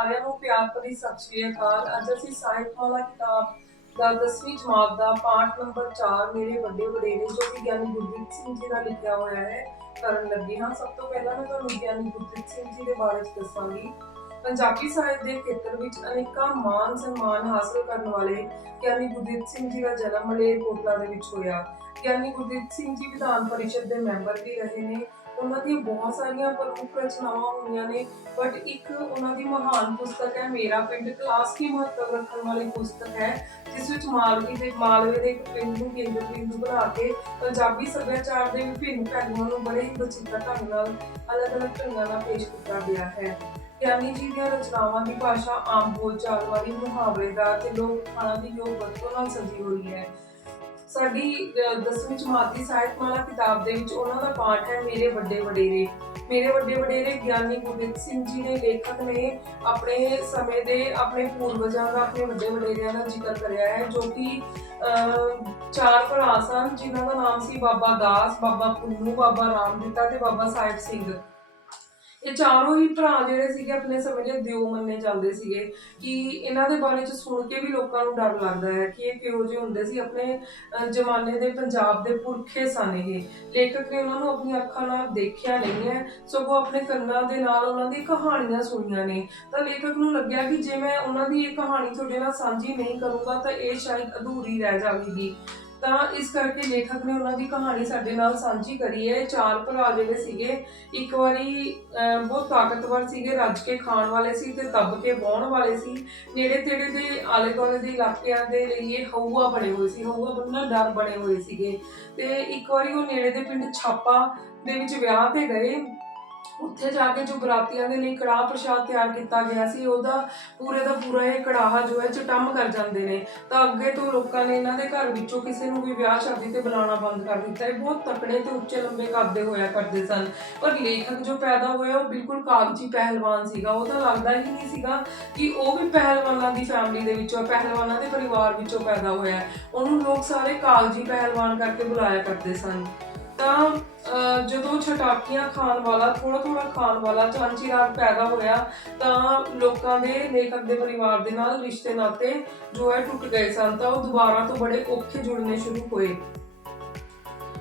ਸਾਰਿਆਂ ਨੂੰ ਪਿਆਰ ਭਰੀ ਸਤਿ ਸ਼੍ਰੀ ਅਕਾਲ। ਅੱਜ ਅਸੀਂ ਸਾਹਿਤਮਾਲਾ ਕਿਤਾਬ ਦਾ 10ਵੀਂ ਜਮਾਤ ਦਾ ਪਾਠ ਨੰਬਰ 4 ਮੇਰੇ ਵੱਡੇ ਵਡੇਰੇ, ਜੋ ਕਿ ਗਿਆਨੀ ਗੁਰਦੀਪ ਸਿੰਘ ਜੀ ਦਾ ਲਿਖਿਆ ਹੋਇਆ ਹੈ, ਕਰਨ ਲੱਗੇ ਹਾਂ। ਸਭ ਤੋਂ ਪਹਿਲਾਂ ਮੈਂ ਤੁਹਾਨੂੰ ਗਿਆਨੀ ਗੁਰਦੀਪ ਸਿੰਘ ਜੀ ਦੇ ਬਾਰੇ 'ਚ ਦੱਸਾਂਗੀ। ਪੰਜਾਬੀ ਸਾਹਿਤ ਦੇ ਖੇਤਰ ਵਿੱਚ ਅਨੇਕਾਂ ਮਾਨ ਸਨਮਾਨ ਹਾਸਲ ਕਰਨ ਵਾਲੇ ਗਿਆਨੀ ਗੁਰਦੀਪ ਸਿੰਘ ਜੀ ਦਾ ਜਨਮ ਮਲੇਰਕੋਟਲਾ ਦੇ ਵਿੱਚ ਹੋਇਆ। ਗਿਆਨੀ ਗੁਰਦੀਪ ਸਿੰਘ ਜੀ ਵਿਧਾਨ ਪਰਿਸ਼ਦ ਦੇ ਮੈਂਬਰ ਵੀ ਰਹੇ ਨੇ। ਉਹਨਾਂ ਦੀਆਂ ਬਹੁਤ ਸਾਰੀਆਂ ਪ੍ਰਮੁੱਖ ਰਚਨਾਵਾਂ ਹੋਈਆਂ ਨੇ ਬਟ ਇੱਕ ਉਹਨਾਂ ਦੀ ਮਹਾਨ ਪੁਸਤਕ ਹੈ, ਮੇਰਾ ਪਿੰਡ ਕਲਾਸ ਕੀ ਮਹੱਤਵ ਰੱਖਣ ਵਾਲੀ ਪੁਸਤਕ ਹੈ, ਜਿਸ ਵਿੱਚ ਮਾਲਵੇ ਦੇ ਮਾਲਵੇ ਦੇ ਇੱਕ ਪਿੰਡ ਨੂੰ ਕੇਂਦਰ ਬਿੰਦੂ ਬਣਾ ਕੇ ਪੰਜਾਬੀ ਸੱਭਿਆਚਾਰ ਦੇ ਵਿਭਿੰਨ ਪਹਿਲੂਆਂ ਨੂੰ ਬੜੇ ਹੀ ਬਚਿੱਤਰ ਢੰਗ ਨਾਲ ਅਲੱਗ-ਅਲੱਗ ਢੰਗਾਂ ਨਾਲ ਪੇਸ਼ ਕੀਤਾ ਗਿਆ ਹੈ। ਗਿਆਨੀ ਜੀ ਦੀਆਂ ਰਚਨਾਵਾਂ ਦੀ ਭਾਸ਼ਾ ਆਮ ਬੋਲਚਾਲ ਵਾਲੀ ਮੁਹਾਵਰੇਦਾਰ ਤੇ ਲੋਕ ਖਾਣਾ ਦੀ ਯੋਗ ਵਰਤੋਂ ਨਾਲ ਸਜੀ ਹੋਈ ਹੈ। ਸਾਡੀ ਅਹ, ਦਸਵੀਂ ਜਮਾਤ ਦੀ ਸਾਹਿਤਮਾਲਾ ਕਿਤਾਬ ਦੇ ਵਿੱਚ ਉਹਨਾਂ ਦਾ ਪਾਠ ਹੈ ਮੇਰੇ ਵੱਡੇ ਵਡੇਰੇ। ਮੇਰੇ ਵੱਡੇ ਵਡੇਰੇ ਗਿਆਨੀ ਗੁਰਦਿੱਤ ਸਿੰਘ ਜੀ ਨੇ ਲੇਖਕ ਨੇ ਆਪਣੇ ਸਮੇਂ ਦੇ ਆਪਣੇ ਪੂਰਵਜਾਂ ਦਾ ਆਪਣੇ ਵੱਡੇ ਵਡੇਰਿਆਂ ਦਾ ਜ਼ਿਕਰ ਕਰਿਆ ਹੈ ਜੋ ਕਿ ਚਾਰ ਭਰਾ ਸਨ ਜਿਨ੍ਹਾਂ ਦਾ ਨਾਮ ਸੀ ਬਾਬਾ ਦਾਸ ਬਾਬਾ ਪੁੰਨੂ ਬਾਬਾ ਰਾਮਦਿੱਤਾ ਤੇ ਬਾਬਾ ਸਾਹਿਬ ਸਿੰਘ। ਇਹ ਚਾਰੋਂ ਹੀ ਭਰਾ ਜਿਹੜੇ ਸੀਗੇ ਆਪਣੇ ਸਮੇਂ ਦੇ ਦਿਓ ਮੰਨੇ ਜਾਂਦੇ ਸੀਗੇ ਕਿ ਇਹਨਾਂ ਦੇ ਬਾਰੇ ਚ ਸੁਣ ਕੇ ਵੀ ਲੋਕਾਂ ਨੂੰ ਡਰ ਲੱਗਦਾ ਹੈ ਕਿ ਇਹ ਕਿਹੋ ਜਿਹੇ ਹੁੰਦੇ ਸੀ ਆਪਣੇ ਜ਼ਮਾਨੇ ਦੇ ਪੰਜਾਬ ਦੇ ਪੁਰਖੇ ਸਨ ਇਹ। ਲੇਖਕ ਨੇ ਉਹਨਾਂ ਨੂੰ ਆਪਣੀਆਂ ਅੱਖਾਂ ਨਾਲ ਦੇਖਿਆ ਨਹੀਂ ਹੈ, ਸਗੋਂ ਆਪਣੇ ਕੰਨਾਂ ਦੇ ਨਾਲ ਉਹਨਾਂ ਦੀ ਕਹਾਣੀਆਂ ਸੁਣੀਆਂ ਨੇ। ਤਾਂ ਲੇਖਕ ਨੂੰ ਲੱਗਿਆ ਕਿ ਜੇ ਮੈਂ ਉਹਨਾਂ ਦੀ ਇਹ ਕਹਾਣੀ ਤੁਹਾਡੇ ਨਾਲ ਸਾਂਝੀ ਨਹੀਂ ਕਰੂੰਗਾ ਤਾਂ ਇਹ ਸ਼ਾਇਦ ਅਧੂਰੀ ਰਹਿ ਜਾਵੇਗੀ। ਤਾਂ ਇਸ ਕਰਕੇ ਲੇਖਕ ਨੇ ਉਹਨਾਂ ਦੀ ਕਹਾਣੀ ਸਾਡੇ ਨਾਲ ਸਾਂਝੀ ਕਰੀ ਹੈ। ਚਾਰ ਭਰਾ ਜਿਹੜੇ ਸੀਗੇ, ਇੱਕ ਵਾਰੀ ਬਹੁਤ ਤਾਕਤਵਰ ਸੀਗੇ, ਰੱਜ ਕੇ ਖਾਣ ਵਾਲੇ ਸੀ ਤੇ ਦੱਬ ਕੇ ਵਾਹੁਣ ਵਾਲੇ ਸੀ। ਨੇੜੇ ਤੇੜੇ ਦੇ ਆਲੇ ਦੁਆਲੇ ਦੇ ਇਲਾਕਿਆਂ ਦੇ ਲਈ ਇਹ ਹਊਆ ਬਣੇ ਹੋਏ ਸੀ, ਹਊਆ ਬੰਨਾ ਡਰ ਬਣੇ ਹੋਏ ਸੀਗੇ। ਤੇ ਇੱਕ ਵਾਰੀ ਉਹ ਨੇੜੇ ਦੇ ਪਿੰਡ ਛਾਪਾ ਦੇ ਵਿੱਚ ਵਿਆਹ ਤੇ ਗਏ। ਉੱਥੇ ਜਾ ਕੇ ਜੋ ਬਰਾਤੀਆਂ ਦੇ ਲਈ ਕੜਾਹ ਪ੍ਰਸ਼ਾਦ ਤਿਆਰ ਕੀਤਾ ਗਿਆ ਸੀ, ਉਹਦਾ ਪੂਰੇ ਦਾ ਪੂਰਾ ਇਹ ਕੜਾਹਾ ਜੋ ਹੈ ਚਟੰਮ ਕਰ ਜਾਂਦੇ ਨੇ। ਤਾਂ ਅੱਗੇ ਤੋਂ ਲੋਕਾਂ ਨੇ ਇਹਨਾਂ ਦੇ ਘਰ ਵਿੱਚੋਂ ਕਿਸੇ ਨੂੰ ਵੀ ਵਿਆਹ ਸ਼ਾਦੀ ਤੇ ਬੁਲਾਉਣਾ ਬੰਦ ਕਰ ਦਿੱਤਾ। ਇਹ ਬਹੁਤ ਤਕੜੇ ਤੇ ਉੱਚੇ ਲੰਬੇ ਕੱਦ ਦੇ ਹੋਇਆ ਕਰਦੇ ਸਨ। ਪਰ ਲੇਖਕ ਜੋ ਪੈਦਾ ਹੋਇਆ, ਉਹ ਬਿਲਕੁਲ ਕਾਗਜੀ ਪਹਿਲਵਾਨ ਸੀਗਾ। ਉਹ ਤਾਂ ਲੱਗਦਾ ਹੀ ਨਹੀਂ ਸੀਗਾ ਕਿ ਉਹ ਵੀ ਪਹਿਲਵਾਨਾਂ ਦੀ ਫੈਮਿਲੀ ਦੇ ਵਿੱਚੋਂ, ਪਹਿਲਵਾਨਾਂ ਦੇ ਪਰਿਵਾਰ ਵਿੱਚੋਂ ਪੈਦਾ ਹੋਇਆ। ਉਹਨੂੰ ਲੋਕ ਸਾਰੇ ਕਾਗਜੀ ਪਹਿਲਵਾਨ ਕਰਕੇ ਬੁਲਾਇਆ ਕਰਦੇ ਸਨ। ਤਾਂ ਅਹ, ਜਦੋਂ ਛਟਾਕੀਆਂ ਖਾਣ ਵਾਲਾ ਥੋੜਾ ਥੋੜਾ ਖਾਣ ਵਾਲਾ ਚਾਂਚੀ ਰਾਗ ਪੈਦਾ ਹੋਇਆ ਤਾਂ ਲੋਕਾਂ ਦੇ ਲੇਖਕ ਦੇ ਪਰਿਵਾਰ ਦੇ ਨਾਲ ਰਿਸ਼ਤੇ ਨਾਤੇ ਜੋ ਹੈ ਟੁੱਟ ਗਏ ਸਨ ਤਾਂ ਉਹ ਦੁਬਾਰਾ ਤੋਂ ਬੜੇ ਔਖੇ ਜੁੜਨੇ ਸ਼ੁਰੂ ਹੋਏ।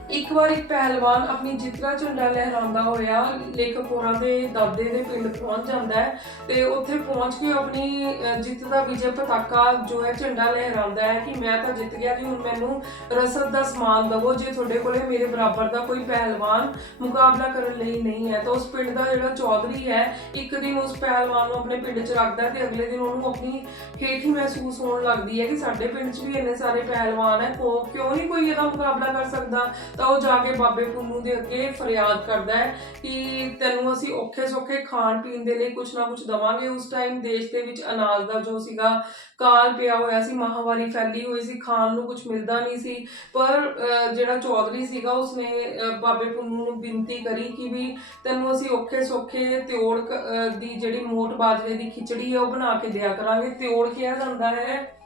ਇੱਕ ਵਾਰ ਇੱਕ ਪਹਿਲਵਾਨ ਆਪਣੀ ਜਿੱਤਰਾ ਝੰਡਾ ਲਹਿਰਾਉਂਦਾ ਹੋਇਆ ਲੇਖਕ ਦੇ ਦਾਦੇ ਦੇ ਪਿੰਡ ਪਹੁੰਚ ਜਾਂਦਾ ਹੈ ਤੇ ਉੱਥੇ ਪਹੁੰਚ ਕੇ ਆਪਣੀ ਅਹ, ਜਿੱਤ ਦਾ ਵਿਜੇ ਪਤਾਕਾ ਜੋ ਹੈ ਝੰਡਾ ਲਹਿਰਾਉਂਦਾ ਹੈ ਕਿ ਮੈਂ ਤਾਂ ਜਿੱਤ ਗਿਆ ਜੀ ਹੁਣ ਮੈਨੂੰ ਰਸਦ ਦਾ ਸਮਾਨ ਦਵੋ ਜੇ ਤੁਹਾਡੇ ਕੋਲੇ ਮੇਰੇ ਬਰਾਬਰ ਦਾ ਕੋਈ ਪਹਿਲਵਾਨ ਮੁਕਾਬਲਾ ਕਰਨ ਲਈ ਨਹੀਂ ਹੈ ਤਾਂ ਉਸ ਪਿੰਡ ਦਾ ਜਿਹੜਾ ਚੌਧਰੀ ਹੈ ਇੱਕ ਦਿਨ ਉਸ ਪਹਿਲਵਾਨ ਨੂੰ ਆਪਣੇ ਪਿੰਡ 'ਚ ਰੱਖਦਾ ਹੈ ਤੇ ਅਗਲੇ ਦਿਨ ਉਹਨੂੰ ਆਪਣੀ ਹੇਠ ਹੀ ਮਹਿਸੂਸ ਹੋਣ ਲੱਗਦੀ ਹੈ ਕਿ ਸਾਡੇ ਪਿੰਡ 'ਚ ਵੀ ਇੰਨੇ ਸਾਰੇ ਪਹਿਲਵਾਨ ਹੈ ਕਿਉਂ ਨਹੀਂ ਕੋਈ ਇਹਦਾ ਮੁਕਾਬਲਾ ਕਰ ਸਕਦਾ? ਤਾਂ ਉਹ ਜਾ ਕੇ ਬਾਬੇ ਪੁੰਨੂ ਦੇ ਅੱਗੇ ਫਰਿਆਦ ਕਰਦਾ ਹੈ ਕਿ ਤੈਨੂੰ ਅਸੀਂ ਔਖੇ ਸੌਖੇ ਖਾਣ ਪੀਣ ਦੇ ਲਈ ਕੁਝ ਨਾ ਕੁਝ ਦਵਾਂਗੇ। ਉਸ ਟਾਈਮ ਦੇਸ਼ ਦੇ ਵਿੱਚ ਅਨਾਜ ਦਾ ਜੋ ਸੀਗਾ ਕਾਲ ਪਿਆ ਹੋਇਆ ਸੀ ਮਹਾਮਾਰੀ ਫੈਲੀ ਹੋਈ ਸੀ, ਖਾਣ ਨੂੰ ਕੁਝ ਮਿਲਦਾ ਨਹੀਂ ਸੀ। ਪਰ ਜਿਹੜਾ ਚੌਧਰੀ ਸੀਗਾ, ਉਸਨੇ ਬਾਬੇ ਪੁੰਨੂ ਨੂੰ ਬੇਨਤੀ ਕਰੀ ਕਿ ਵੀ ਤੈਨੂੰ ਅਸੀਂ ਔਖੇ ਸੌਖੇ ਤਿਉੜ ਕ- ਦੀ ਜਿਹੜੀ ਮੋਟ ਬਾਜਰੇ ਦੀ ਖਿਚੜੀ ਹੈ, ਉਹ ਬਣਾ ਕੇ ਦਿਆ ਕਰਾਂਗੇ। ਤਿਉੜ ਕਿਹਾ ਜਾਂਦਾ ਹੈ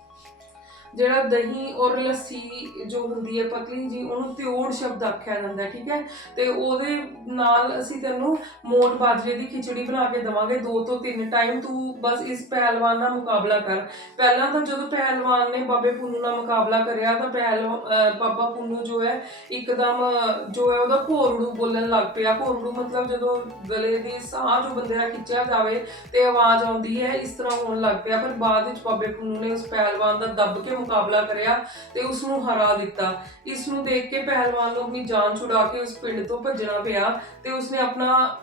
ਜਿਹੜਾ ਦਹੀਂ ਔਰ ਲੱਸੀ ਜੋ ਹੁੰਦੀ ਹੈ ਪਤਲੀ ਜੀ, ਉਹਨੂੰ ਤਿਉੜ ਸ਼ਬਦ ਆਖਿਆ ਜਾਂਦਾ, ਠੀਕ ਹੈ? ਤੇ ਉਹਦੇ ਨਾਲ ਅਸੀਂ ਤੈਨੂੰ ਮੋਟ ਬਾਜਰੇ ਦੀ ਖਿਚੜੀ ਬਣਾ ਕੇ ਦਵਾਂਗੇ ਦੋ ਤੋਂ ਤਿੰਨ ਟਾਈਮ ਤੂੰ ਬਸ ਇਸ ਪਹਿਲਵਾਨ ਨਾਲ ਮੁਕਾਬਲਾ ਕਰ। ਪਹਿਲਾਂ ਤਾਂ ਜਦੋਂ ਪਹਿਲਵਾਨ ਨੇ ਬਾਬੇ ਪੁੰਨੂ ਨਾਲ ਮੁਕਾਬਲਾ ਕਰਿਆ, ਤਾਂ ਪਹਿਲ ਬਾਬਾ ਪੁੰਨੂ ਜੋ ਹੈ, ਇੱਕਦਮ, ਜੋ ਹੈ ਉਹਦਾ ਘੋਰੜੂ ਬੋਲਣ ਲੱਗ ਪਿਆ। ਘੋਰੜੂ ਮਤਲਬ ਜਦੋਂ ਗਲੇ ਦੀ ਸਾਹ ਜੋ ਬੰਦੇ ਦਾ ਖਿੱਚਿਆ ਜਾਵੇ ਤੇ ਆਵਾਜ਼ ਆਉਂਦੀ ਹੈ, ਇਸ ਤਰ੍ਹਾਂ ਹੋਣ ਲੱਗ ਪਿਆ। ਪਰ ਬਾਅਦ ਵਿੱਚ ਬਾਬੇ ਪੁੰਨੂ ਨੇ ਉਸ ਪਹਿਲਵਾਨ ਦਾ ਦੱਬ ਕੇ ਮੁਕਾਬਲਾ ਕਰਿਆ ਤੇ ਉਸ ਨੂੰ ਹਰਾ ਦਿੱਤਾ। ਇਸ ਨੂੰ ਦੇਖ ਕੇ ਪਹਿਲਵਾਨ ਨੂੰ ਆਪਣੀ ਜਾਨ ਛੁਡਾ ਕੇ ਉਸ ਪਿੰਡ ਤੋਂ ਭੱਜਣਾ ਪਿਆ ਤੇ ਉਸਨੇ ਆਪਣਾ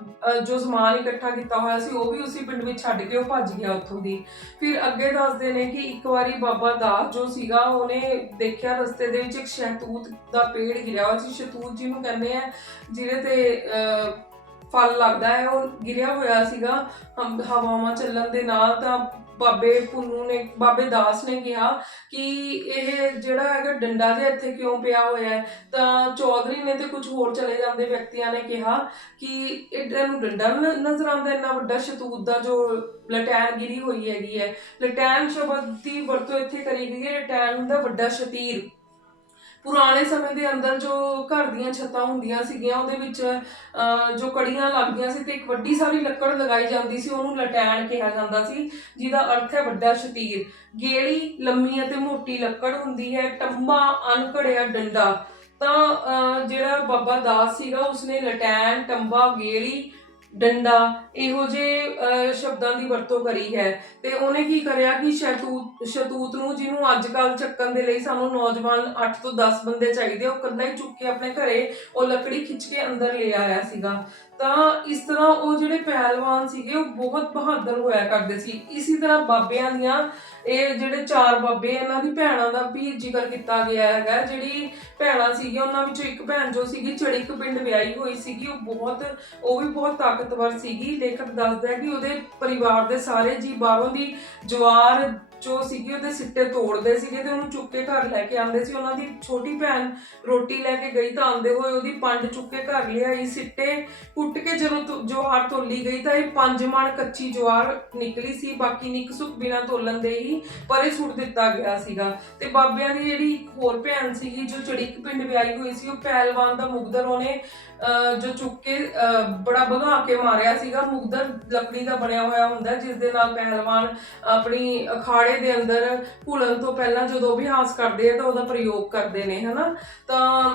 ਜੋ ਸਮਾਨ ਇਕੱਠਾ ਕੀਤਾ ਹੋਇਆ ਸੀ ਉਹ ਵੀ ਉਸੇ ਪਿੰਡ ਵਿੱਚ ਛੱਡ ਕੇ ਉਹ ਭੱਜ ਗਿਆ ਉੱਥੋਂ ਦੀ। ਫਿਰ ਅੱਗੇ ਦੱਸਦੇ ਨੇ ਕਿ ਇੱਕ ਵਾਰੀ ਬਾਬਾ ਦਾਸ ਜੋ ਸੀਗਾ ਉਹਨੇ ਦੇਖਿਆ ਰਸਤੇ ਦੇ ਵਿੱਚ ਇੱਕ ਸ਼ਹਿਤੂਤ ਦਾ ਪੇੜ ਗਿਰਿਆ ਹੋਇਆ ਸੀ। ਸ਼ਹਿਤੂਤ ਜਿਹਨੂੰ ਕਹਿੰਦੇ ਆ ਜਿਹਦੇ ਤੇ ਅਹ, ਫਲ ਲੱਗਦਾ ਹੈ ਉਹ ਗਿਰਿਆ ਹੋਇਆ ਸੀਗਾ। ਹਵਾਵਾਂ ਚੱਲਣ ਦੇ ਨਾਲ ਤਾਂ ਬਾਬੇ ਪੁੰਨੂ ਨੇ, ਬਾਬੇ ਦਾਸ ਨੇ ਕਿਹਾ ਕਿ ਇਹ ਜਿਹੜਾ ਹੈਗਾ ਡੰਡਾ ਜਿਹਾ ਇੱਥੇ ਕਿਉਂ ਪਿਆ ਹੋਇਆ ਹੈ? ਤਾਂ ਚੌਧਰੀ ਨੇ ਤੇ ਕੁਝ ਹੋਰ ਚਲੇ ਜਾਂਦੇ ਵਿਅਕਤੀਆਂ ਨੇ ਕਿਹਾ ਕਿ ਇਹਨਾਂ ਨੂੰ ਡੰਡਾ ਨਜ਼ਰ ਆਉਂਦਾ, ਇੰਨਾ ਵੱਡਾ ਸ਼ਤੂਤ ਦਾ ਜੋ ਲਟੈਨ ਗਿਰੀ ਹੋਈ ਹੈਗੀ ਹੈ। ਲਟੈਨ ਸ਼ਬਦ ਦੀ ਵਰਤੋਂ ਇੱਥੇ ਕਰੀ ਗਈ ਹੈ, ਲਟੈਨ ਦਾ ਵੱਡਾ ਸ਼ਤੀਰ। ਪੁਰਾਣੇ ਸਮੇਂ ਦੇ ਅੰਦਰ ਜੋ ਘਰ ਦੀਆਂ ਛੱਤਾਂ ਹੁੰਦੀਆਂ ਸੀਗੀਆਂ ਉਹਦੇ ਵਿੱਚ ਅਹ, ਜੋ ਕੜੀਆਂ ਲੱਗਦੀਆਂ ਸੀ ਤੇ ਇੱਕ ਵੱਡੀ ਸਾਰੀ ਲੱਕੜ ਲਗਾਈ ਜਾਂਦੀ ਸੀ ਉਹਨੂੰ ਲਟੈਣ ਕਿਹਾ ਜਾਂਦਾ ਸੀ ਜਿਹਦਾ ਅਰਥ ਹੈ ਵੱਡਾ ਸ਼ਤੀਰ। ਗੇੜੀ ਲੰਮੀ ਅਤੇ ਮੋਟੀ ਲੱਕੜ ਹੁੰਦੀ ਹੈ ਟੰਬਾ ਅਣਘੜਿਆ ਡੰਡਾ। ਤਾਂ ਅਹ, ਜਿਹੜਾ ਬਾਬਾ ਦਾਸ ਸੀਗਾ ਉਸਨੇ ਲਟੈਣ ਟੰਬਾ ਗੇੜੀ ਡੰਡਾ, ਇਹੋ ਜਿਹੇ ਸ਼ਬਦਾਂ ਦੀ ਵਰਤੋਂ ਕਰੀ ਹੈ। ਤੇ ਉਹਨੇ ਕੀ ਕਰਿਆ ਕਿ ਸ਼ਤੂਤ ਸ਼ਤੂਤ ਨੂੰ, ਜਿਹਨੂੰ ਅੱਜ ਕੱਲ ਚੱਕਣ ਦੇ ਲਈ ਸਾਨੂੰ ਨੌਜਵਾਨ 8 ਤੋਂ 10 ਬੰਦੇ ਚਾਹੀਦੇ, ਉਹ ਇਕੱਲਾ ਹੀ ਚੁੱਕ ਕੇ ਆਪਣੇ ਘਰੇ ਉਹ ਲੱਕੜੀ ਖਿੱਚ ਕੇ ਅੰਦਰ ਲੈ ਆਇਆ ਸੀਗਾ। ਤਾਂ ਇਸ ਤਰ੍ਹਾਂ ਉਹ ਜਿਹੜੇ ਪਹਿਲਵਾਨ ਸੀਗੇ, ਉਹ ਬਹੁਤ ਬਹਾਦਰ ਹੋਇਆ ਕਰਦੇ ਸੀ। ਇਸੇ ਤਰ੍ਹਾਂ ਬਾਬਿਆਂ ਦੀਆਂ, ਇਹ ਜਿਹੜੇ ਚਾਰ ਬਾਬੇ ਇਹਨਾਂ ਦੀ ਭੈਣਾਂ ਦਾ ਵੀ ਜ਼ਿਕਰ ਕੀਤਾ ਗਿਆ ਹੈਗਾ। ਜਿਹੜੀ ਭੈਣਾਂ ਸੀਗੀਆਂ, ਉਹਨਾਂ ਵਿੱਚੋਂ ਇੱਕ ਭੈਣ ਜੋ ਸੀਗੀ ਚੜਿਕ ਪਿੰਡ ਵਿਆਹੀ ਹੋਈ ਸੀਗੀ। ਉਹ ਬਹੁਤ, ਉਹ ਵੀ ਬਹੁਤ ਤਾਕਤਵਰ ਸੀਗੀ। ਲੇਖਕ ਦੱਸਦਾ ਹੈ ਕਿ ਉਹਦੇ ਪਰਿਵਾਰ ਦੇ ਸਾਰੇ ਜੀ ਬਾਹਰੋਂ ਦੀ ਜਵਾਰ ਜੋ ਸੀਗੀ ਉਹਦੇ ਸਿੱਟੇ ਤੋੜਦੇ ਸੀਗੇ ਤੇ ਉਹਨੂੰ ਚੁੱਕ ਕੇ ਘਰ ਲੈ ਕੇ ਆਉਂਦੇ ਸੀ। ਉਹਨਾਂ ਦੀ ਛੋਟੀ ਭੈਣ ਰੋਟੀ ਲੈ ਕੇ ਗਈ ਤਾਂ ਆਉਂਦੇ ਹੋਏ ਉਹਦੀ ਪੰਡ ਚੁੱਕ ਕੇ ਘਰ ਲਿਆਈ। ਸਿੱਟੇ ਕੁੱਟ ਕੇ ਜਦੋਂ ਤੋਂ- ਜਵਾਰ ਤੋਲੀ ਗਈ ਤਾਂ ਇਹ ਪੰਜ ਮਣ ਕੱਚੀ ਜਵਾਰ ਨਿਕਲੀ ਸੀ। ਬਾਕੀ ਨਿੱਕ ਸੁੱਕ ਬਿਨਾ ਤੋਲਣ ਦੇ ਹੀ ਪਰੇ ਸੁੱਟ ਦਿੱਤਾ ਗਿਆ ਸੀਗਾ। ਤੇ ਬਾਬਿਆਂ ਦੀ ਜਿਹੜੀ ਇੱਕ ਹੋਰ ਭੈਣ ਸੀਗੀ, ਜੋ ਚੜਿਕ ਪਿੰਡ ਵਿਆਹੀ ਹੋਈ ਸੀ, ਉਹ ਪਹਿਲਵਾਨ ਦਾ ਮੁਗਦਰ ਉਹਨੇ ਜੋ ਚੁੱਕ ਕੇ ਅਹ, ਬੜਾ ਭਗਾ ਕੇ ਮਾਰਿਆ ਸੀਗਾ। ਮੁਗਦਰ ਲੱਕੜੀ ਦਾ ਬਣਿਆ ਹੋਇਆ ਹੁੰਦਾ ਜਿਸ ਦੇ ਨਾਲ ਪਹਿਲਵਾਨ ਆਪਣੀ ਅਖਾੜੇ ਦੇ ਅੰਦਰ ਭੁਲਣ ਤੋਂ ਪਹਿਲਾਂ ਜਦੋਂ ਅਭਿਆਸ ਕਰਦੇ ਆ ਤਾਂ ਉਹਦਾ ਪ੍ਰਯੋਗ ਕਰਦੇ ਨੇ ਹਨਾ? ਤਾਂ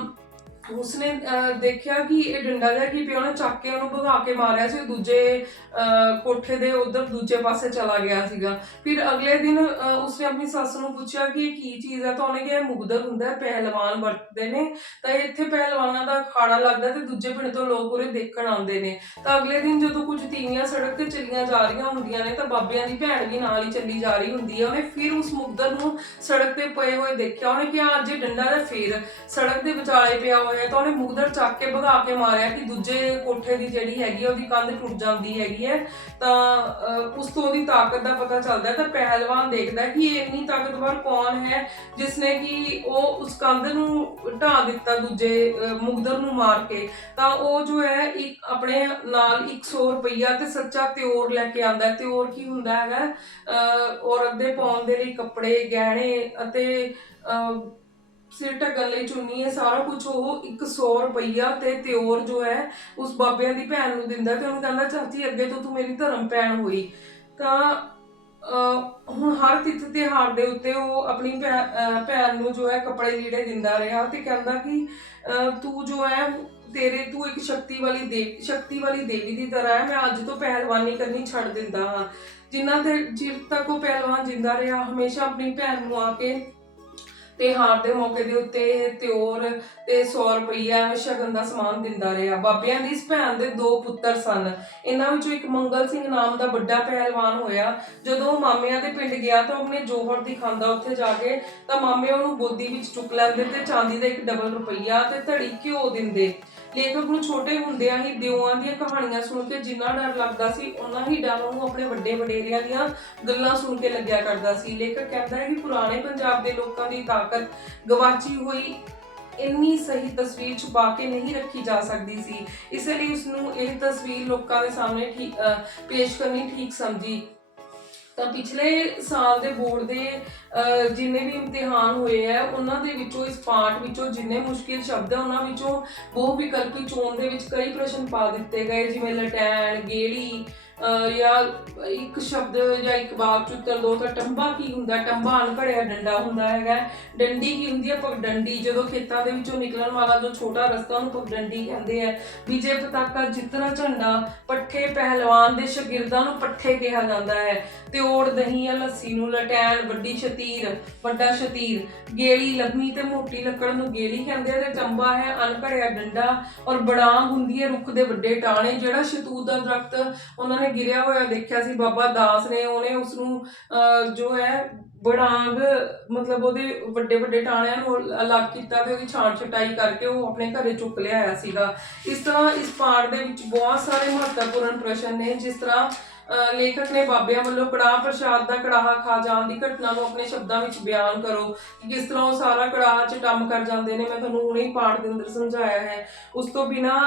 ਉਸਨੇ ਅਹ, ਦੇਖਿਆ ਕਿ ਇਹ ਡੰਡਾ ਜਿਹਾ ਕੀ ਪਿਆ ਉਹਨੇ ਚੱਕ ਕੇ ਉਹਨੂੰ ਭਗਾ ਕੇ ਮਾਰਿਆ ਸੀ ਉਹ ਦੂਜੇ ਕੋਠੇ ਦੇ ਉਧਰ ਦੂਜੇ ਪਾਸੇ ਚਲਾ ਗਿਆ ਸੀਗਾ। ਫਿਰ ਅਗਲੇ ਦਿਨ ਉਸਨੇ ਆਪਣੀ ਸੱਸ ਨੂੰ ਪੁੱਛਿਆ ਕਿ ਇਹ ਕੀ ਚੀਜ਼ ਹੈ ਤਾਂ ਉਹਨੇ ਕਿਹਾ ਮੁਗਦਰ ਹੁੰਦਾ ਹੈ ਪਹਿਲਵਾਨ ਵਰਤਦੇ ਨੇ। ਤਾਂ ਇੱਥੇ ਪਹਿਲਵਾਨਾਂ ਦਾ ਅਖਾੜਾ ਲੱਗਦਾ ਤੇ ਦੂਜੇ ਪਿੰਡ ਤੋਂ ਲੋਕ ਉਰੇ ਦੇਖਣ ਆਉਂਦੇ ਨੇ। ਤਾਂ ਅਗਲੇ ਦਿਨ ਜਦੋਂ ਕੁਝ ਤੀਵੀਆਂ ਸੜਕ ਤੇ ਚੱਲੀਆਂ ਜਾ ਰਹੀਆਂ ਹੁੰਦੀਆਂ ਨੇ ਤਾਂ ਬਾਬਿਆਂ ਦੀ ਭੈਣ ਵੀ ਨਾਲ ਹੀ ਚੱਲੀ ਜਾ ਰਹੀ ਹੁੰਦੀ ਹੈ ਉਹਨੇ ਫਿਰ ਉਸ ਮੁਗਦਰ ਨੂੰ ਸੜਕ ਤੇ ਪਏ ਹੋਏ ਦੇਖਿਆ। ਉਹਨੇ ਕਿਹਾ ਅੱਜ ਇਹ ਡੰਡਾ ਦਾ ਫੇਰ ਸੜਕ ਦੇ ਵਿਚਾਲੇ ਪਿਆ ਹੋਇਆ ਤਾਂ ਉਹਨੇ ਮੁਗਦਰ ਚੱਕ ਕੇ ਭਗਾ ਕੇ ਮਾਰਿਆ ਕਿ ਦੂਜੇ ਕੋਠੇ ਦੀ ਜਿਹੜੀ ਹੈਗੀ ਉਹਦੀ ਕੰਧ ਟੁੱਟ ਜਾਂਦੀ ਹੈਗੀ ਹੈ। ਤਾਂ ਉਸ ਤੋਂ ਉਹਦੀ ਤਾਕਤ ਦਾ ਪਤਾ ਚੱਲਦਾ ਤਾਂ ਪਹਿਲਵਾਨ ਦੇਖਦਾ ਕਿ ਇਹ ਇੰਨੀ ਤਾਕਤਵਰ ਕੌਣ ਹੈ ਜਿਸਨੇ ਕਿ ਉਹ ਉਸ ਕੰਧ ਨੂੰ ਢਾ ਦਿੱਤਾ ਦੂਜੇ ਅਹ, ਮੁਗਦਰ ਨੂੰ ਮਾਰ ਕੇ। ਤਾਂ ਉਹ ਜੋ ਹੈ ਇੱਕ ਆਪਣੇ ਨਾਲ 100 ਰੁਪਈਆ ਤੇ ਸੱਚਾ ਤਿਉਰ ਲੈ ਕੇ ਆਂਦਾ ਹੈ। ਤਿਉਰ ਕੀ ਹੁੰਦਾ ਹੈਗਾ? ਅਹ, ਔਰਤ ਦੇ ਪਾਉਣ ਦੇ ਲਈ ਕੱਪੜੇ ਗਹਿਣੇ ਅਤੇ ਅਹ, ਸਿਰ ਢੱਕਣ ਲਈ ਚੁੰਨੀ ਹੈ, ਸਾਰਾ ਕੁਝ ਉਹ 100 ਰੁਪਈਆ ਤੇ ਤਿਓਰ ਜੋ ਹੈ, ਉਸ ਬਾਬਿਆਂ ਦੀ ਭੈਣ ਨੂੰ ਦਿੰਦਾ ਤੇ ਉਹਨੂੰ ਕਹਿੰਦਾ, ਚਾਚੀ, ਅੱਗੇ ਤੋਂ ਤੂੰ ਮੇਰੀ ਧਰਮ ਭੈਣ ਹੋਈ। ਤਾਂ ਹੁਣ ਹਰ ਤਿੱਥ ਤਿਉਹਾਰ ਦੇ ਉੱਤੇ ਉਹ ਆਪਣੀ ਭੈ- ਭੈਣ ਨੂੰ ਜੋ ਹੈ ਕੱਪੜੇ ਲੀੜੇ ਦਿੰਦਾ ਰਿਹਾ ਤੇ ਕਹਿੰਦਾ ਕਿ ਤੂੰ ਜੋ ਹੈ, ਤੇਰੇ, ਤੂੰ ਇੱਕ ਸ਼ਕਤੀ ਵਾਲੀ ਦੇਵ ਸ਼ਕਤੀ ਵਾਲੀ ਦੇਵੀ ਦੀ ਤਰ੍ਹਾਂ ਹੈ। ਮੈਂ ਅੱਜ ਤੋਂ ਪਹਿਲਵਾਨੀ ਕਰਨੀ ਛੱਡ ਦਿੰਦਾ ਹਾਂ। ਜਿੰਨਾ ਤੇ ਚਿਰ ਤੱਕ ਉਹ ਪਹਿਲਵਾਨ ਜਿੰਦਾ ਰਿਹਾ, ਹਮੇਸ਼ਾ ਆਪਣੀ ਭੈਣ ਨੂੰ ਆ ਕੇ ਤਿਉਹਾਰ ਦੇ ਮੌਕੇ ਦੇ ਉੱਤੇ ਤਿਉਰ ਤੇ 100 ਰੁਪਈਆ ਸ਼ਗਨ ਦਾ ਸਮਾਨ ਦਿੰਦਾ ਰਿਹਾ। ਬਾਬਿਆਂ ਦੀ ਇਸ ਭੈਣ ਦੇ ਦੋ ਪੁੱਤਰ ਸਨ। ਇਹਨਾਂ ਵਿੱਚੋਂ ਇੱਕ ਮੰਗਲ ਸਿੰਘ ਨਾਮ ਦਾ ਵੱਡਾ ਪਹਿਲਵਾਨ ਹੋਇਆ। ਜਦੋਂ ਮਾਮਿਆਂ ਦੇ ਪਿੰਡ ਗਿਆ ਤਾਂ ਉਹ ਆਪਣੇ ਜੋਹਰ ਦਿਖਾਉਂਦਾ ਉੱਥੇ ਜਾ ਕੇ, ਤਾਂ ਮਾਮੇ ਉਹਨੂੰ ਗੋਦੀ ਵਿੱਚ ਚੁੱਕ ਲੈਂਦੇ ਤੇ ਚਾਂਦੀ ਦਾ ਇੱਕ ਡਬਲ ਰੁਪਈਆ ਤੇ ਧੜੀ ਘਿਓ ਦਿੰਦੇ। ਲੇਖਕ ਨੂੰ ਛੋਟੇ ਹੁੰਦਿਆਂ ਹੀ ਦਿਉਆਂ ਦੀਆਂ ਕਹਾਣੀਆਂ ਸੁਣ ਕੇ ਜਿੰਨਾ ਡਰ ਲੱਗਦਾ ਸੀ ਉਨਾ ਹੀ ਡਰ ਉਹਨੂੰ ਆਪਣੇ ਵੱਡੇ ਵਡੇਰਿਆਂ ਦੀਆਂ ਗੱਲਾਂ ਸੁਣ ਕੇ ਲੱਗਿਆ ਕਰਦਾ ਸੀ। ਲੇਖਕ ਕਹਿੰਦਾ ਹੈ ਕਿ ਪੁਰਾਣੇ ਪੰਜਾਬ ਦੇ ਲੋਕਾਂ ਦੀ ਤਾਕਤ ਗਵਾਚੀ ਹੋਈ ਇੰਨੀ ਸਹੀ ਤਸਵੀਰ ਛੁਪਾ ਕੇ ਨਹੀਂ ਰੱਖੀ ਜਾ ਸਕਦੀ ਸੀ। ਇਸੇ ਲਈ ਉਸ ਨੂੰ ਇਹ ਤਸਵੀਰ ਲੋਕਾਂ ਦੇ ਸਾਹਮਣੇ ਠੀਕ ਅਹ, ਪੇਸ਼ ਕਰਨੀ ਠੀਕ ਸਮਝੀ। ਤਾਂ ਪਿਛਲੇ ਸਾਲ ਦੇ ਬੋਰਡ ਦੇ ਅਹ, ਜਿੰਨੇ ਵੀ ਇਮਤਿਹਾਨ ਹੋਏ ਆ ਉਹਨਾਂ ਦੇ ਵਿੱਚੋਂ ਇਸ ਪਾਠ ਵਿੱਚੋਂ ਜਿੰਨੇ ਮੁਸ਼ਕਿਲ ਸ਼ਬਦ ਆ ਉਹਨਾਂ ਵਿੱਚੋਂ ਬਹੁ ਵਿਕਲਪੀ ਚੋਣ ਦੇ ਵਿੱਚ ਕਈ ਪ੍ਰਸ਼ਨ ਪਾ ਦਿੱਤੇ ਗਏ ਜਿਵੇਂ ਲਟੈਣ ਗੇੜੀ ਜਾਂ ਇੱਕ ਸ਼ਬਦ ਜਾਂ ਇੱਕ ਵਾਕ ਚ ਉੱਤਰ ਦੋ ਤਾਂ ਟੰਬਾ ਕੀ ਹੁੰਦਾ? ਟੰਬਾ ਅਣਘੜਿਆ ਡੰਡਾ ਹੁੰਦਾ ਹੈਗਾ। ਡੰਡੀ ਕੀ ਹੁੰਦੀ ਹੈ ਪਗਡੰਡੀ। ਜਦੋਂ ਖੇਤਾਂ ਦੇ ਵਿੱਚੋਂ ਨਿਕਲਣ ਵਾਲਾ ਜੋ ਛੋਟਾ ਰਸਤਾ, ਉਹਨੂੰ ਪਗਡੰਡੀ ਕਹਿੰਦੇ ਆ। ਵਿਜੇ ਪਤਾਕਾ ਜਿੱਤਣਾ ਝੰਡਾ ਪੱਠੇ ਪਹਿਲਵਾਨ ਦੇ ਸ਼ਾਗਿਰਦਾਂ ਨੂੰ ਪੱਠੇ ਕਿਹਾ ਜਾਂਦਾ ਹੈ। ਤੇ ਓੜ ਦਹੀਂ ਜਾਂ ਲੱਸੀ ਨੂੰ ਲਟੈਣ, ਵੱਡੀ ਸ਼ਤੀਰ, ਵੱਡਾ ਸ਼ਤੀਰ। ਗੇਲੀ ਲੰਮੀ ਤੇ ਮੋਟੀ ਲੱਕੜ ਨੂੰ ਗੇਲੀ ਕਹਿੰਦੇ ਆ ਤੇ ਟੰਬਾ ਹੈ ਅਣਘੜਿਆ ਡੰਡਾ। ਔਰ ਬੜਾਂਗ ਹੁੰਦੀ ਹੈ ਰੁੱਖ ਦੇ ਵੱਡੇ ਟਾਣੇ ਜਿਹੜਾ ਸ਼ਤੂਤ ਦਾ ਦਰਖਤ ਉਹਨਾਂ ਨੇ ਗਿਰਿਆ ਹੋਇਆ ਦੇਖਿਆ ਸੀ ਬਾਬਾ ਦਾਸ ਨੇ ਉਹਨੇ ਉਸ ਨੂੰ ਅਹ, ਜੋ ਹੈ ਬੜਾਂਗ ਮਤਲਬ ਉਹਦੇ ਵੱਡੇ ਵੱਡੇ ਟਾਣਿਆਂ ਨੂੰ ਅਲੱਗ ਕੀਤਾ ਤੇ ਉਹਦੀ ਛਾਂਟ ਛਟਾਈ ਕਰਕੇ ਉਹ ਆਪਣੇ ਘਰੇ ਚੁੱਕ ਲਿਆਇਆ ਸੀਗਾ। ਇਸ ਤਰ੍ਹਾਂ ਇਸ ਪਾਠ ਦੇ ਵਿੱਚ ਬਹੁਤ ਸਾਰੇ ਮਹੱਤਵਪੂਰਨ ਪ੍ਰਸ਼ਨ ਨੇ ਜਿਸ ਤਰ੍ਹਾਂ ਲੇਖਕ ਨੇ ਬਾਬਿਆਂ ਵੱਲੋਂ ਕੜਾਹ ਪ੍ਰਸ਼ਾਦ ਦਾ ਕੜਾਹਾ ਖਾ ਜਾਣ ਦੀ ਘਟਨਾ ਨੂੰ ਆਪਣੇ ਸ਼ਬਦਾਂ ਵਿੱਚ ਬਿਆਨ ਕਰੋ ਕਿ ਕਿਸ ਤਰ੍ਹਾਂ ਉਹ ਸਾਰਾ ਕੜਾਹ ਚ ਕੰਮ ਕਰ ਜਾਂਦੇ ਨੇ, ਮੈਂ ਤੁਹਾਨੂੰ ਹੁਣੇ ਹੀ ਪਾਠ ਦੇ ਅੰਦਰ ਸਮਝਾਇਆ ਹੈ। ਉਸ ਤੋਂ ਬਿਨਾ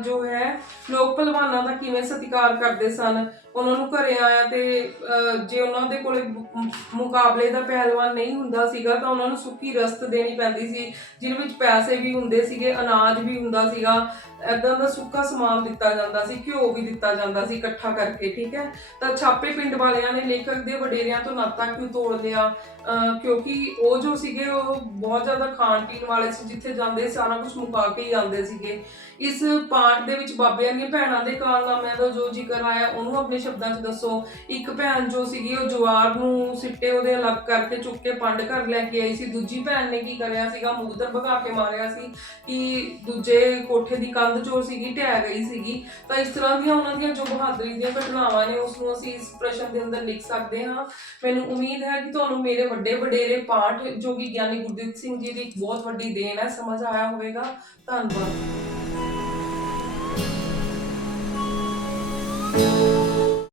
ਜੋ ਹੈ, ਲੋਕ ਭਲਵਾਨਾਂ ਦਾ ਕਿਵੇਂ ਸਤਿਕਾਰ ਕਰਦੇ ਸਨ? ਉਹਨਾਂ ਨੂੰ ਘਰੇ ਆਇਆ ਤੇ ਅਹ, ਜੇ ਉਹਨਾਂ ਦੇ ਕੋਲੇ ਮੁ- ਮੁਕਾਬਲੇ ਦਾ ਪਹਿਲਵਾਨ ਨਹੀਂ ਹੁੰਦਾ ਸੀਗਾ ਤਾਂ ਉਹਨਾਂ ਨੂੰ ਸੁੱਕੀ ਰਸਤ ਦੇਣੀ ਪੈਂਦੀ ਸੀ ਜਿਹਦੇ ਵਿੱਚ ਪੈਸੇ ਵੀ ਹੁੰਦੇ ਸੀਗੇ ਅਨਾਜ ਵੀ ਹੁੰਦਾ ਸੀਗਾ। ਐਦਾਂ ਦਾ ਸੁੱਕਾ ਸਮਾਨ ਦਿੱਤਾ ਜਾਂਦਾ ਸੀ ਘਿਓ ਵੀ ਦਿੱਤਾ ਜਾਂਦਾ ਸੀ ਇਕੱਠਾ ਕਰਕੇ ਠੀਕ ਹੈ? ਤਾਂ ਛਾਪੇ ਪਿੰਡ ਵਾਲਿਆਂ ਨੇ ਲੇਖਕ ਦੇ ਵਡੇਰਿਆਂ ਤੋਂ ਨਾਤਾ ਕਿਉਂ ਤੋੜ ਲਿਆ? ਅਹ ਕਿਉਂਕਿ ਉਹ ਜੋ ਸੀਗੇ ਉਹ ਬਹੁਤ ਜ਼ਿਆਦਾ ਖਾਣ ਪੀਣ ਵਾਲੇ ਸੀ ਜਿੱਥੇ ਜਾਂਦੇ ਸਾਰਾ ਕੁਝ ਮੁਕਾ ਕੇ ਹੀ ਆਉਂਦੇ ਸੀਗੇ। ਇਸ ਪਾਠ ਦੇ ਵਿੱਚ ਬਾਬਿਆਂ ਦੀਆਂ ਭੈਣਾਂ ਦੇ ਕਾਰਨਾਮਿਆਂ ਦਾ ਜੋ ਜ਼ਿਕਰ ਆਇਆ ਉਹਨੂੰ ਆਪਣੇ ਸ਼ਬਦਾਂ 'ਚ ਦੱਸੋ। ਇੱਕ ਭੈਣ ਜੋ ਸੀਗੀ, ਉਹ ਜਵਾਰ ਨੂੰ ਸਿੱਟੇ ਉਹਦੇ ਅਲੱਗ ਕਰਕੇ ਚੁੱਕ ਕੇ ਪੰਡ ਘਰ ਲੈ ਕੇ ਆਈ ਸੀ। ਦੂਜੀ ਭੈਣ ਨੇ ਕੀ ਕਰਿਆ ਸੀਗਾ ਮੂਦਰ ਭਗਾ ਕੇ ਮਾਰਿਆ ਸੀ ਕਿ ਦੂਜੇ ਕੋਠੇ ਦੀ ਕੰਧ ਜੋ ਸੀਗੀ, ਢਹਿ ਗਈ ਸੀਗੀ। ਤਾਂ ਇਸ ਤਰ੍ਹਾਂ ਦੀਆਂ ਉਹਨਾਂ ਦੀਆਂ ਜੋ ਬਹਾਦਰੀ ਦੀਆਂ ਘਟਨਾਵਾਂ ਨੇ, ਉਸ ਨੂੰ ਅਸੀਂ ਇਸ ਪ੍ਰਸ਼ਨ ਦੇ ਅੰਦਰ ਲਿਖ ਸਕਦੇ ਹਾਂ। ਮੈਨੂੰ ਉਮੀਦ ਹੈ ਕਿ ਤੁਹਾਨੂੰ ਮੇਰੇ ਵੱਡੇ ਵਡੇਰੇ ਪਾਠ ਜੋ ਕਿ ਗਿਆਨੀ ਗੁਰਦੀਪ ਸਿੰਘ ਜੀ ਦੀ ਇੱਕ ਬਹੁਤ ਵੱਡੀ ਦੇਣ ਹੈ। ਸਮਝ ਆਇਆ ਹੋਵੇਗਾ। ਧੰਨਵਾਦ।